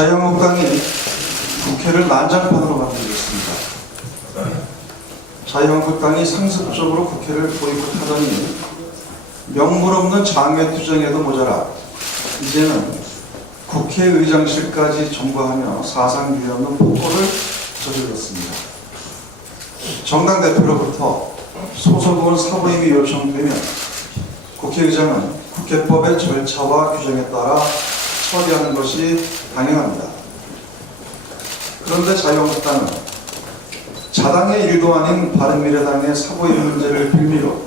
자유한국당이 국회를 난장판으로 만들겠습니다. 자유한국당이 상습적으로 국회를 보이콧하더니 명분 없는 장외투쟁에도 모자라 이제는 국회의장실까지 점거하며 사상 유례 없는 폭거를 저질렀습니다. 정당 대표로부터 소속의원 사보임이 요청되면 국회의장은 국회법의 절차와 규정에 따라 처리하는 것이 당연합니다. 그런데 자유한국당은 자당의 일도 아닌 바른미래당의 사보임 문제를 빌미로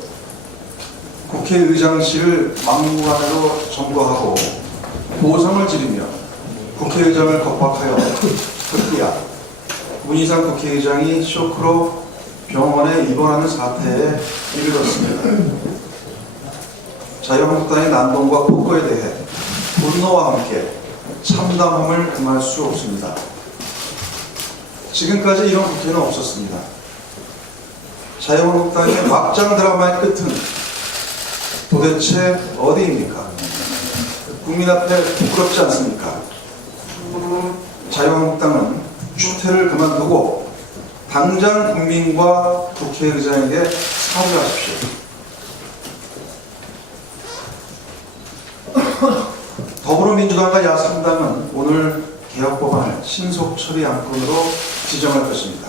국회의장실을 막무가내로 점거하고 보상을 지르며 국회의장을 겁박하여 급기야 문희상 국회의장이 쇼크로 병원에 입원하는 사태에 이르렀습니다. 자유한국당의 난동과 폭거에 대해 분노와 함께 참담함을 금할 수 없습니다. 지금까지 이런 국회는 없었습니다. 자유한국당의 막장 드라마의 끝은 도대체 어디입니까? 국민 앞에 부끄럽지 않습니까? 자유한국당은 추태를 그만두고 당장 국민과 국회의장에게 사죄하십시오. 더불어민주당과 야3당은 오늘 개혁법안을 신속 처리 안건으로 지정할 것입니다.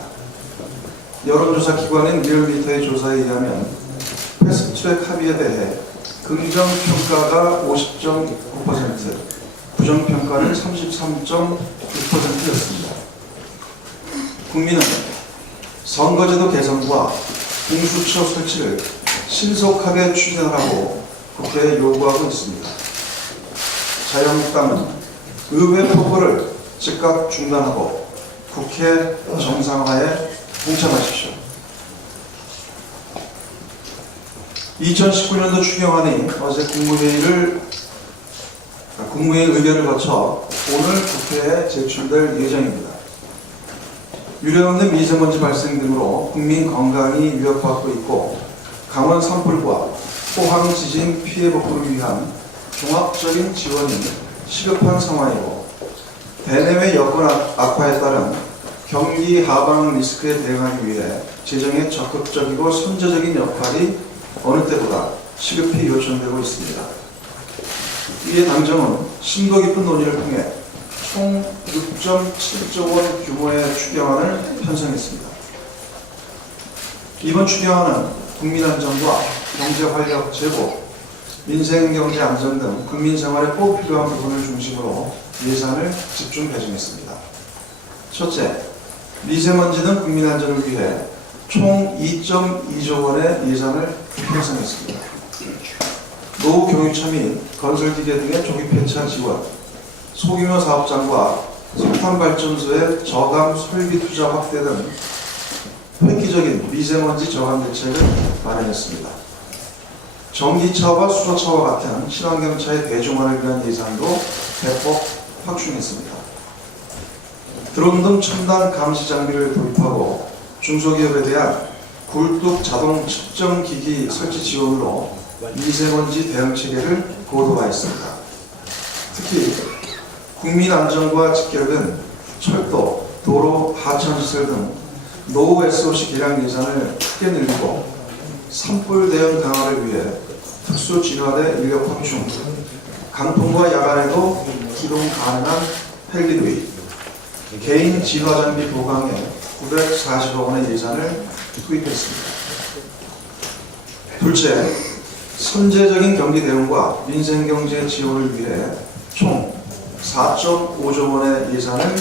여론조사 기관인 리얼미터의 조사에 의하면 패스트트랙 합의에 대해 긍정평가가 50.9%, 부정평가는 33.6%였습니다. 국민은 선거제도 개선과 공수처 설치를 신속하게 추진하라고 국회에 요구하고 있습니다. 자유한국당은 의회 폭거를 즉각 중단하고 국회 정상화에 동참하십시오. 2019년도 추경안이 어제 국무회의 의결을 거쳐 오늘 국회에 제출될 예정입니다. 유례없는 미세먼지 발생 등으로 국민 건강이 위협받고 있고 강원 산불과 포항 지진 피해 복구를 위한 종합적인 지원이 시급한 상황이고 대내외 여건 악화에 따른 경기 하방 리스크에 대응하기 위해 재정의 적극적이고 선제적인 역할이 어느 때보다 시급히 요청되고 있습니다. 이에 당정은 심도 깊은 논의를 통해 총 6.7조 원 규모의 추경안을 편성했습니다. 이번 추경안은 국민안전과 경제활력 제고, 민생경제 안전 등 국민생활에 꼭 필요한 부분을 중심으로 예산을 집중 배정했습니다. 첫째, 미세먼지 등 국민안전을 위해 총 2.2조 원의 예산을 편성했습니다. 노후 교육차 및 건설기계 등의 조기 폐차 지원, 소규모 사업장과 석탄발전소의 저감 설비 투자 확대 등 획기적인 미세먼지 저감 대책을 마련했습니다. 전기차와 수소차와 같은 친환경차의 대중화를 위한 예산도 대폭 확충했습니다. 드론 등 첨단 감시 장비를 도입하고 중소기업에 대한 굴뚝 자동 측정기기 설치 지원으로 미세먼지 대응 체계를 고도화했습니다. 특히 국민 안전과 직결된 철도, 도로, 하천시설 등 노후 SOC 개량 예산을 크게 늘리고 산불 대응 강화를 위해 특수 진화대 인력 확충, 강풍과 야간에도 기동 가능한 헬기도입, 개인 진화 장비 보강에 940억 원의 예산을 투입했습니다. 둘째, 선제적인 경기 대응과 민생경제 지원을 위해 총 4.5조 원의 예산을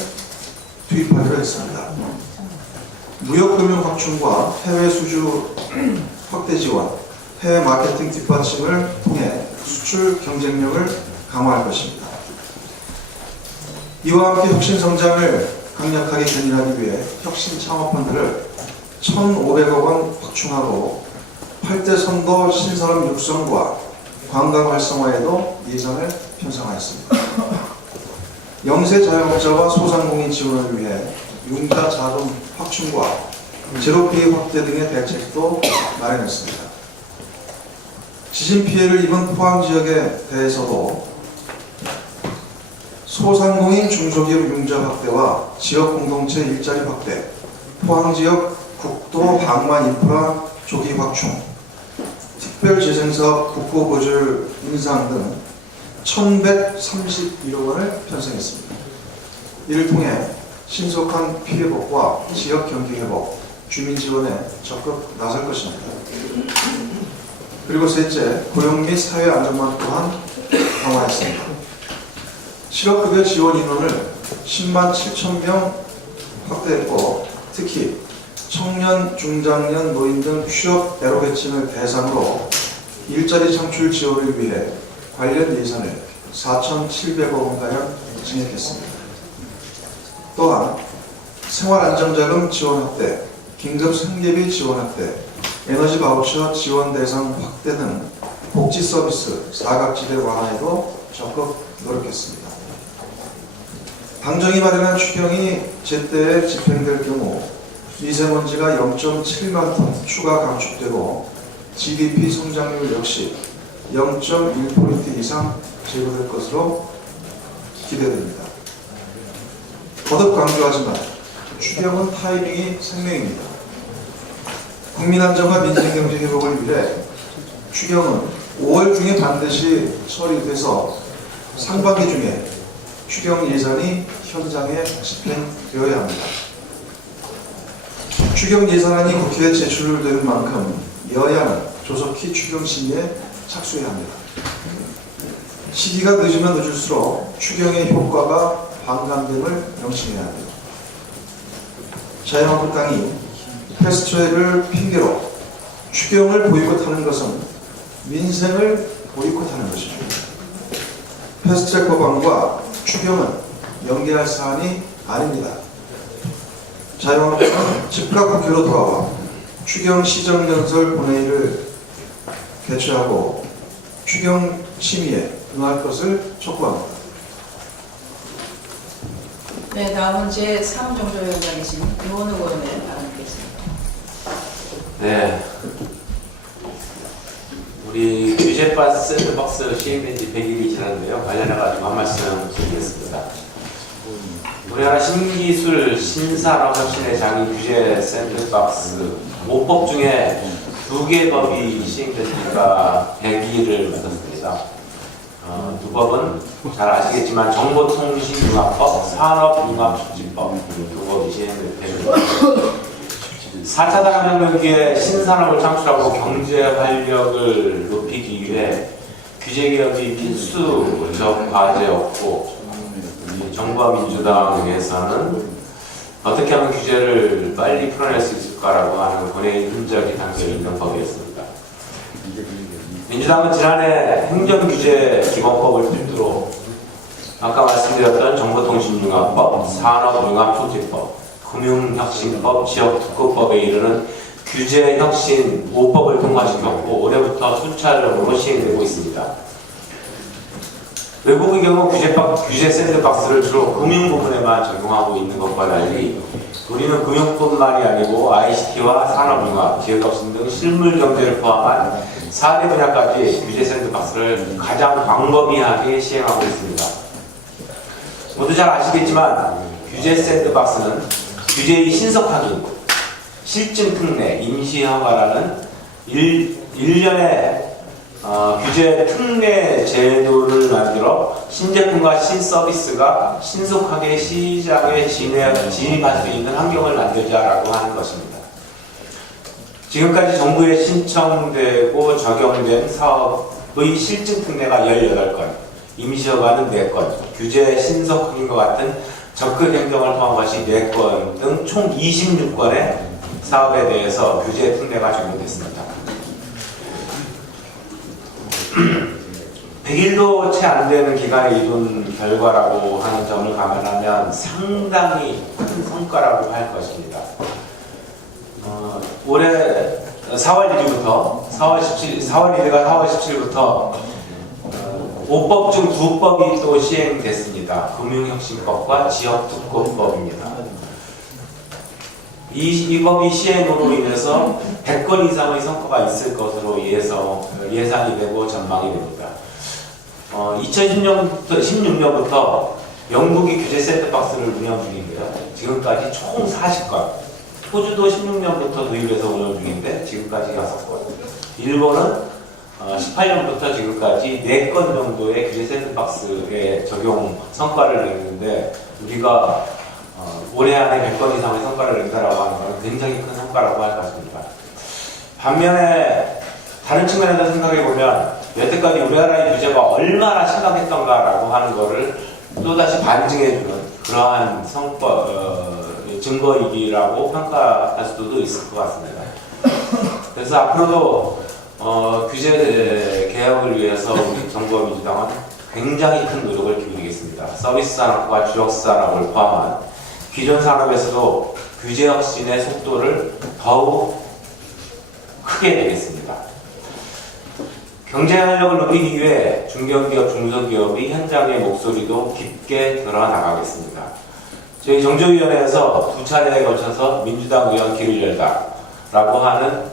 투입하기로 했습니다. 무역금융 확충과 해외 수주 확대 지원, 해외 마케팅 뒷받침을 통해 수출 경쟁력을 강화할 것입니다. 이와 함께 혁신 성장을 강력하게 견인하기 위해 혁신 창업펀드를 1,500억 원 확충하고 8대 선도 신산업 육성과 관광 활성화에도 예산을 편성하였습니다. 영세 자영업자와 소상공인 지원을 위해 융자 자금 확충과 제로피해 확대 등의 대책도 마련했습니다. 지진 피해를 입은 포항 지역에 대해서도 소상공인 중소기업 융자 확대와 지역 공동체 일자리 확대, 포항지역 국도 방만 인프라 조기 확충, 특별재생사업 국고보줄 인상 등 1,131억 원을 편성했습니다. 이를 통해 신속한 피해복과 지역 경기 회복, 주민 지원에 적극 나설 것입니다. 그리고 셋째, 고용 및 사회 안전망 또한 강화했습니다. 실업급여 지원 인원을 10만 7천 명 확대했고, 특히 청년, 중장년, 노인 등 취업 애로계층을 대상으로 일자리 창출 지원을 위해 관련 예산을 4,700억 원가량 증액했습니다. 또한 생활안정자금 지원 확대, 긴급 생계비 지원 확대, 에너지 바우처 지원 대상 확대 등 복지 서비스 사각지대 완화에도 적극 노력했습니다. 당정이 마련한 추경이 제때에 집행될 경우 미세먼지가 0.7만 톤 추가 감축되고 GDP 성장률 역시 0.1% 이상 제고될 것으로 기대됩니다. 거듭 강조하지만 추경은 타이밍이 생명입니다. 국민 안정과 민생 경제 회복을 위해 추경은 5월 중에 반드시 처리돼서 상반기 중에 추경 예산이 현장에 집행되어야 합니다. 추경 예산안이 국회에 제출되는 만큼 여야는 조속히 추경 심의에 착수해야 합니다. 시기가 늦으면 늦을수록 추경의 효과가 반감됨을 명심해야 합니다. 자유한국당이 패스트트랙을 핑계로 추경을 보이콧하는 것은 민생을 보이콧하는 것이죠. 패스트트랙 법안과 추경은 연계할 사안이 아닙니다. 자유한국당은 즉각 국회로 돌아와 추경 시정연설 본회의를 개최하고 추경 심의에 응할 것을 촉구합니다. 네, 다음은 제3정조위원장이신 김원욱 의원의 발언 듣겠습니다. 네, 우리 규제파 샌드박스 시행된 지 100일이 지났는데요. 관련해가지고 한 말씀 드리겠습니다. 우리나라 신기술 신산업 혁신의 장인 규제 샌드박스 5법 중에 2개 법이 시행된 지가 100일을 맞았습니다. 두 법은 잘 아시겠지만 정보통신융합법, 산업융합촉진법 두 법이 시행됩니다. 4차 산업혁명기에 신산업을 창출하고 경제 활력을 높이기 위해 규제개혁이 필수적 과제였고, 정부와 민주당에서는 어떻게 하면 규제를 빨리 풀어낼 수 있을까라고 하는 본회의 흔적이 담겨 있는 법이었습니다. 민주당은 지난해 행정규제기본법을 필두로 아까 말씀드렸던 정보통신융합법, 산업융합촉진법, 금융혁신법, 지역특구법에 이르는 규제혁신 5법을 통과시켰고 올해부터 수차례로 시행되고 있습니다. 외국의 경우 규제 샌드박스를 주로 금융 부분에만 적용하고 있는 것과 달리 우리는 금융뿐만이 아니고 ICT와 산업융합, 지역혁신 등 실물 경제를 포함한 4대 분야까지 규제 샌드박스를 가장 광범위하게 시행하고 있습니다. 모두 잘 아시겠지만 규제 샌드박스는 규제의 신속하기, 실증 특례, 임시 허가라는 일련의 규제 특례 제도를 만들어 신제품과 신서비스가 신속하게 시장에 진입할 수 있는 환경을 만들자라고 하는 것입니다. 지금까지 정부에 신청되고 적용된 사업의 실증 특례가 18건, 임시허가는 4건, 규제 신속 확인과 같은 적극 행정을 포함한 것이 4건 등 총 26건의 사업에 대해서 규제 특례가 적용됐습니다. 100일도 채 안 되는 기간에 이룬 결과라고 하는 점을 감안하면 상당히 큰 성과라고 할 것입니다. 올해 4월 1일부터 4월 1일과 4월 17일부터 5법 중 2법이 또 시행됐습니다. 금융혁신법과 지역특구법입니다. 이 법이 시행으로 인해서 100건 이상의 성과가 있을 것으로 예상이 되고 전망이 됩니다. 2016년부터 영국이 규제 셋톱박스를 운영 중인데요. 지금까지 총 40건. 호주도 16년부터 도입해서 운영 중인데 지금까지 6건. 일본은 18년부터 지금까지 4건 정도의 규제 셋톱박스의 적용 성과를 냈는데 우리가 올해 안에 100건 이상의 성과를 낸다라고 하는 것은 굉장히 큰 성과라고 할 것입니다. 반면에 다른 측면에서 생각해보면 여태까지 우리나라의 규제가 얼마나 심각했던가라고 하는 것을 또다시 반증해주는 그러한 증거이기라고 평가할 수도 있을 것 같습니다. 그래서 앞으로도 규제 개혁을 위해서 우리 정부와 민주당은 굉장히 큰 노력을 기울이겠습니다. 서비스 산업과 주력 산업을 포함한 기존 산업에서도 규제 혁신의 속도를 더욱 크게 내겠습니다. 경쟁력을 높이기 위해 중견기업, 중소기업이 현장의 목소리도 깊게 드러나가겠습니다. 저희 정조위원회에서 2차례에 걸쳐서 민주당 의원 길을 열다라고 하는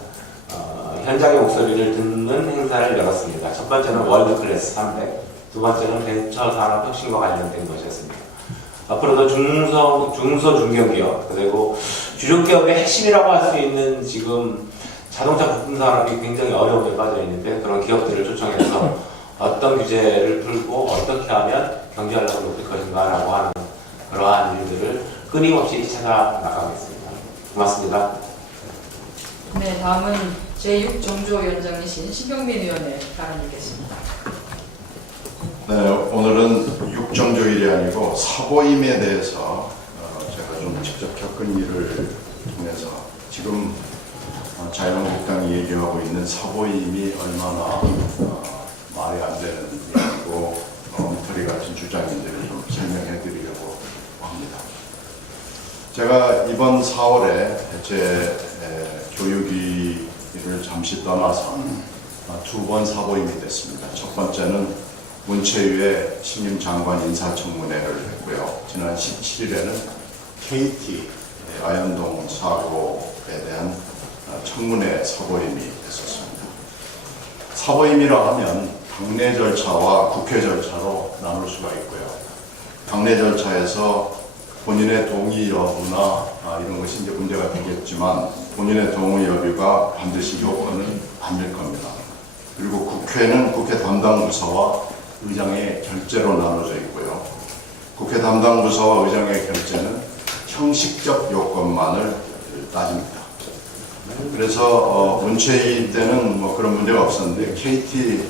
현장의 목소리를 듣는 행사를 열었습니다. 첫 번째는 월드클래스 300, 두 번째는 벤처산업 혁신과 관련된 것이었습니다. 앞으로도 중소중견기업 그리고 주력기업의 핵심이라고 할 수 있는 지금 자동차 부품 산업이 굉장히 어려움에 빠져 있는데 그런 기업들을 초청해서 어떤 규제를 풀고 어떻게 하면 경제활력을 높일 것인가라고 하는 그러한 일들을 끊임없이 찾아 나가겠습니다. 고맙습니다. 네, 다음은 제6정조위원장이신 신경민 의원의 발언 읽겠습니다. 네, 오늘은 육정조일이 아니고 사보임에 대해서 제가 좀 직접 겪은 일을 통해서 지금 자유한국당이 얘기하고 있는 사보임이 얼마나 말이 안 되는 일이고 엉터리 같은 주장인지를 좀 설명해 드리려고 합니다. 제가 이번 4월에 제 교육위를 잠시 떠나서 2번 사보임이 됐습니다. 첫 번째는 문체위의 신임 장관 인사청문회를 했고요. 지난 17일에는 KT 아현동 사고에 대한 청문회 사보임이 됐었습니다. 사보임이라 하면 당내 절차와 국회 절차로 나눌 수가 있고요. 당내 절차에서 본인의 동의 여부나 이런 것이 이제 문제가 되겠지만 본인의 동의 여부가 반드시 요건은 아닐 겁니다. 그리고 국회는 국회 담당 부서와 의장의 결재로 나눠져 있고요. 국회 담당 부서와 의장의 결재는 형식적 요건만을 따집니다. 그래서 문체위 때는 뭐 그런 문제가 없었는데 KT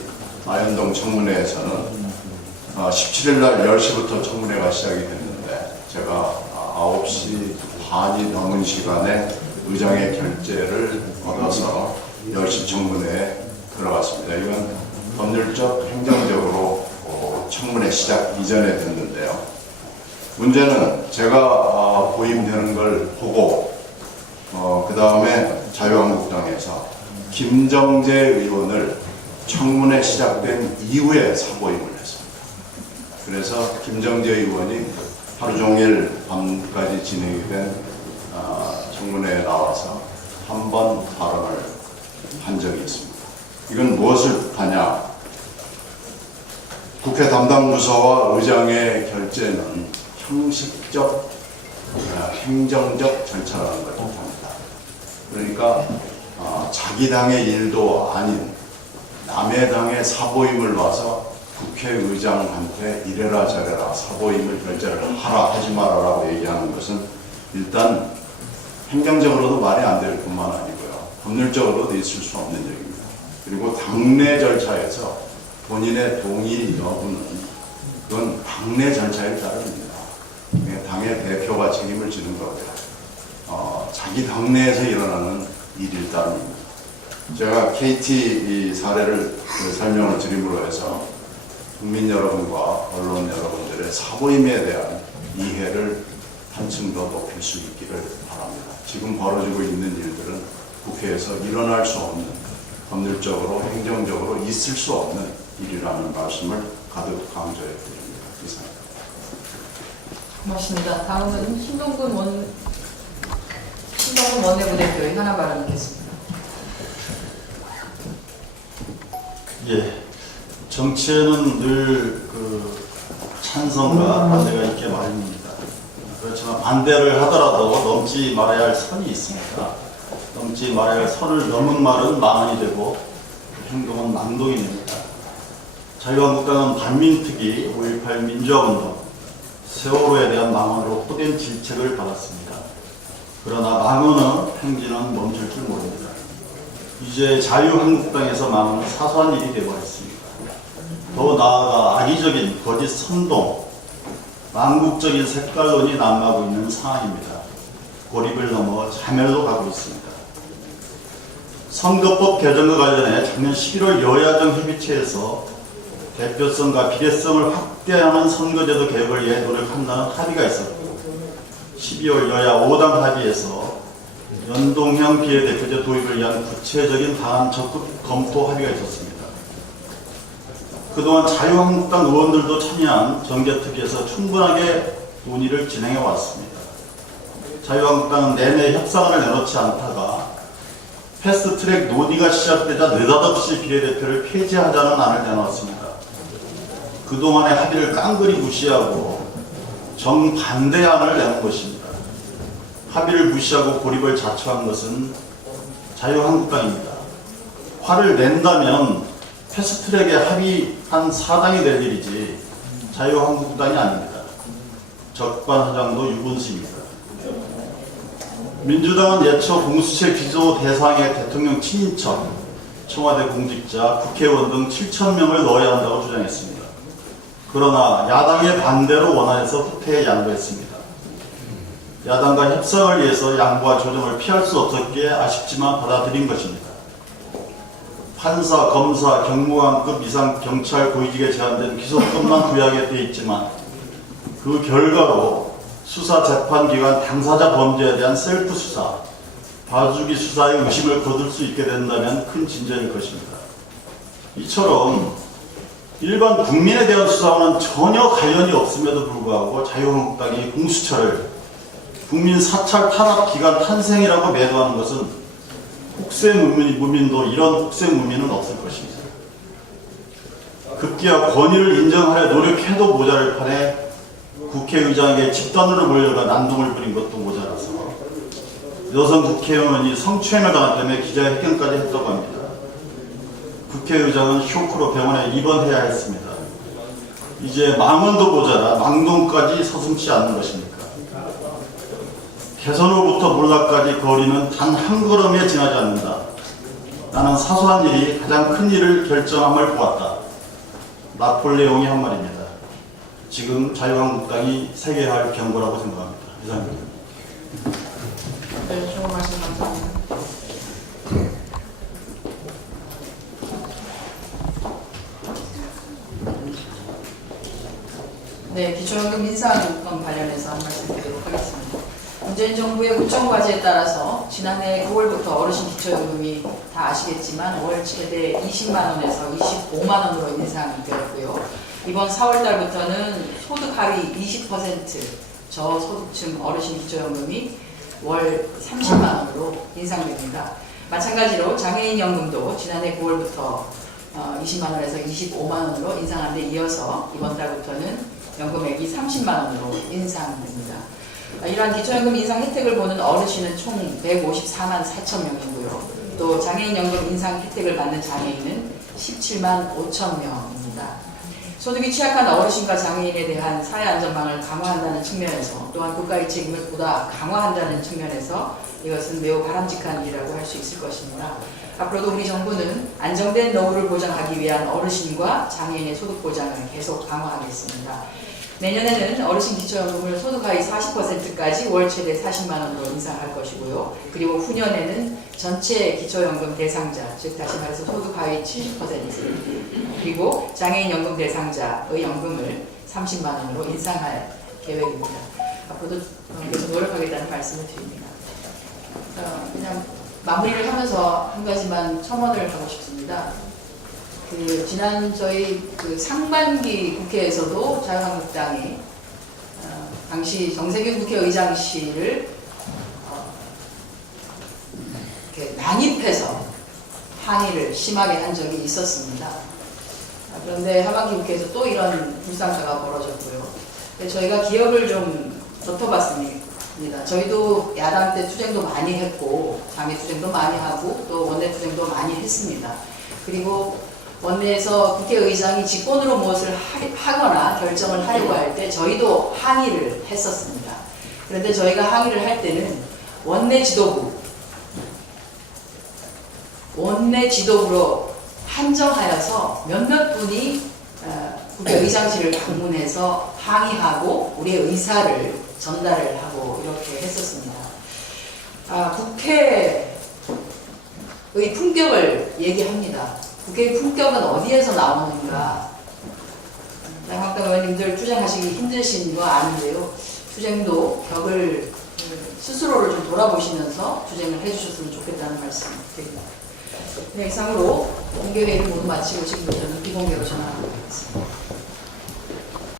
아현동 청문회에서는 17일 날 10시부터 청문회가 시작이 됐는데 제가 9시 반이 넘은 시간에 의장의 결재를 얻어서 10시 청문회에 들어갔습니다. 이건 법률적, 행정적으로 청문회 시작 이전에 됐는데요. 문제는 제가 보임되는 걸 보고 그 다음에 자유한국당에서 김정재 의원을 청문회 시작된 이후에 사보임을 했습니다. 그래서 김정재 의원이 하루 종일 밤까지 진행이 된 청문회에 나와서 한 번 발언을 한 적이 있습니다. 이건 무엇을 하냐? 국회 담당 부서와 의장의 결재는 형식적, 행정적 절차라는 걸 뜻합니다. 그러니까 자기 당의 일도 아닌 남의 당의 사보임을 와서 국회의장한테 이래라 저래라 사보임을 결재를 하라 하지 마라라고 얘기하는 것은 일단 행정적으로도 말이 안 될 뿐만 아니고요. 법률적으로도 있을 수 없는 얘기입니다. 그리고 당내 절차에서 본인의 동의 여부는 그건 당내 절차에 따릅니다. 당의 대표가 책임을 지는 거고요. 자기 당내에서 일어나는 일일 따름입니다. 제가 KT 사례를 설명을 드림으로 해서 국민 여러분과 언론 여러분들의 사보임에 대한 이해를 한층 더 높일 수 있기를 바랍니다. 지금 벌어지고 있는 일들은 국회에서 일어날 수 없는, 법률적으로, 행정적으로 있을 수 없는 일이라는 말씀을 가득 강조해 드립니다. 이상입니다. 고맙습니다. 다음은 신동근 원내부대표의 하나 발언 있겠습니다. 예, 정치에는 늘 찬성과 반대가 있게 마련입니다. 그렇지만 반대를 하더라도 넘지 말아야 할 선이 있습니다. 넘지 말아야 할 선을 넘은 말은 망언이 되고 행동은 망동이 됩니다. 자유한국당은 반민특위, 5.18 민주화운동, 세월호에 대한 망언으로 호된 질책을 받았습니다. 그러나 망언은 행진은 멈출 줄 모릅니다. 이제 자유한국당에서 망언은 사소한 일이 되어버렸습니다. 더 나아가 악의적인 거짓 선동, 망국적인 색깔론이 남하고 있는 상황입니다. 고립을 넘어 자멸로 가고 있습니다. 선거법 개정과 관련해 작년 11월 여야정 협의체에서 대표성과 비례성을 확대하는 선거제도 개혁을 위해 노력한다는 합의가 있었고 12월 여야 5당 합의에서 연동형 비례대표제 도입을 위한 구체적인 방안 적극 검토 합의가 있었습니다. 그동안 자유한국당 의원들도 참여한 정개특위에서 충분하게 논의를 진행해 왔습니다. 자유한국당은 내내 협상안을 내놓지 않다가 패스트트랙 논의가 시작되자 느닷없이 비례대표를 폐지하자는 안을 내놓았습니다. 그동안의 합의를 깡그리 무시하고 정반대안을 내놓은 것입니다. 합의를 무시하고 고립을 자처한 것은 자유한국당입니다. 화를 낸다면 패스트트랙에 합의한 사당이 될 일이지 자유한국당이 아닙니다. 적반하장도 유분수입니다. 민주당은 예초 공수처 기소 대상의 대통령 친인척, 청와대 공직자, 국회의원 등 7,000명을 넣어야 한다고 주장했습니다. 그러나 야당의 반대로 원안에서 후퇴에 양보했습니다. 야당과 협상을 위해서 양보와 조정을 피할 수 없었기에 아쉽지만 받아들인 것입니다. 판사, 검사, 경무관급 이상 경찰 고위직에 제한된 기소권만 부여하게 되어 있지만 그 결과로 수사 재판기관 당사자 범죄에 대한 셀프 수사, 봐주기 수사의 의심을 거둘 수 있게 된다면 큰 진전일 것입니다. 이처럼 일반 국민에 대한 수사와는 전혀 관련이 없음에도 불구하고 자유한국당이 공수처를 국민 사찰 탄압 기관 탄생이라고 매도하는 것은 국세무민도 이런 국세무민은 없을 것입니다. 급기야 권위를 인정하려 노력해도 모자랄 판에 국회의장에게 집단으로 몰려가 난동을 부린 것도 모자라서 여성 국회의원이 성추행을 당했다며 기자회견까지 했다고 합니다. 국회의장은 쇼크로 병원에 입원해야 했습니다. 이제 망언도 모자라 망동까지 서슴지 않는 것입니까? 개선으로부터 몰락까지 거리는 단 한 걸음에 지나지 않는다. 나는 사소한 일이 가장 큰 일을 결정함을 보았다. 나폴레옹이 한 말입니다. 지금 자유한국당이 새겨야 할 경고라고 생각합니다. 이상입니다. 네, 좋은 말씀 감사합니다. 네, 기초연금 인상권 관련해서 한 말씀 드리도록 하겠습니다. 문재인 정부의 국정과제에 따라서 지난해 9월부터 어르신 기초연금이 다 아시겠지만 월 최대 20만 원에서 25만 원으로 인상이 되었고요. 이번 4월 달부터는 소득 하위 20% 저소득층 어르신 기초연금이 월 30만 원으로 인상됩니다. 마찬가지로 장애인 연금도 지난해 9월부터 20만 원에서 25만 원으로 인상한 데 이어서 이번 달부터는 연금액이 30만 원으로 인상됩니다. 이러한 기초연금 인상 혜택을 보는 어르신은 총 154만 4천 명이고요. 또 장애인 연금 인상 혜택을 받는 장애인은 17만 5천 명입니다. 소득이 취약한 어르신과 장애인에 대한 사회 안전망을 강화한다는 측면에서 또한 국가의 책임을 보다 강화한다는 측면에서 이것은 매우 바람직한 일이라고 할 수 있을 것입니다. 앞으로도 우리 정부는 안정된 노후를 보장하기 위한 어르신과 장애인의 소득 보장을 계속 강화하겠습니다. 내년에는 어르신 기초연금을 소득 하위 40%까지 월 최대 40만 원으로 인상할 것이고요. 그리고 후년에는 전체 기초연금 대상자, 즉 다시 말해서 소득 하위 70% 그리고 장애인 연금 대상자의 연금을 30만 원으로 인상할 계획입니다. 앞으로도 계속 노력하겠다는 말씀을 드립니다. 그냥 마무리를 하면서 한 가지만 첨언을 하고 싶습니다. 지난 저희 상반기 국회에서도 자유한국당이 당시 정세균 국회의장실을 이렇게 난입해서 항의를 심하게 한 적이 있었습니다. 그런데 하반기 국회에서 또 이런 불상사가 벌어졌고요. 저희가 기억을 좀 덧어봤습니다. 저희도 야당 때 투쟁도 많이 했고 당내 투쟁도 많이 하고 또 원내 투쟁도 많이 했습니다. 그리고 원내에서 국회의장이 직권으로 무엇을 하거나 결정을 하려고 할 때 저희도 항의를 했었습니다. 그런데 저희가 항의를 할 때는 원내 지도부로 한정하여서 몇몇 분이 국회의장실을 방문해서 항의하고 우리의 의사를 전달을 하고 이렇게 했었습니다. 국회의 품격을 얘기합니다. 국회의 품격은 어디에서 나오는가? 양학당 의원님들 투쟁하시기 힘드신 거 아는데요. 투쟁도 벽을 스스로를 좀 돌아보시면서 투쟁을 해주셨으면 좋겠다는 말씀 드립니다. 네, 이상으로 공개회의를 모두 마치고 지금 저는 비공개로 전화하도록 하겠습니다.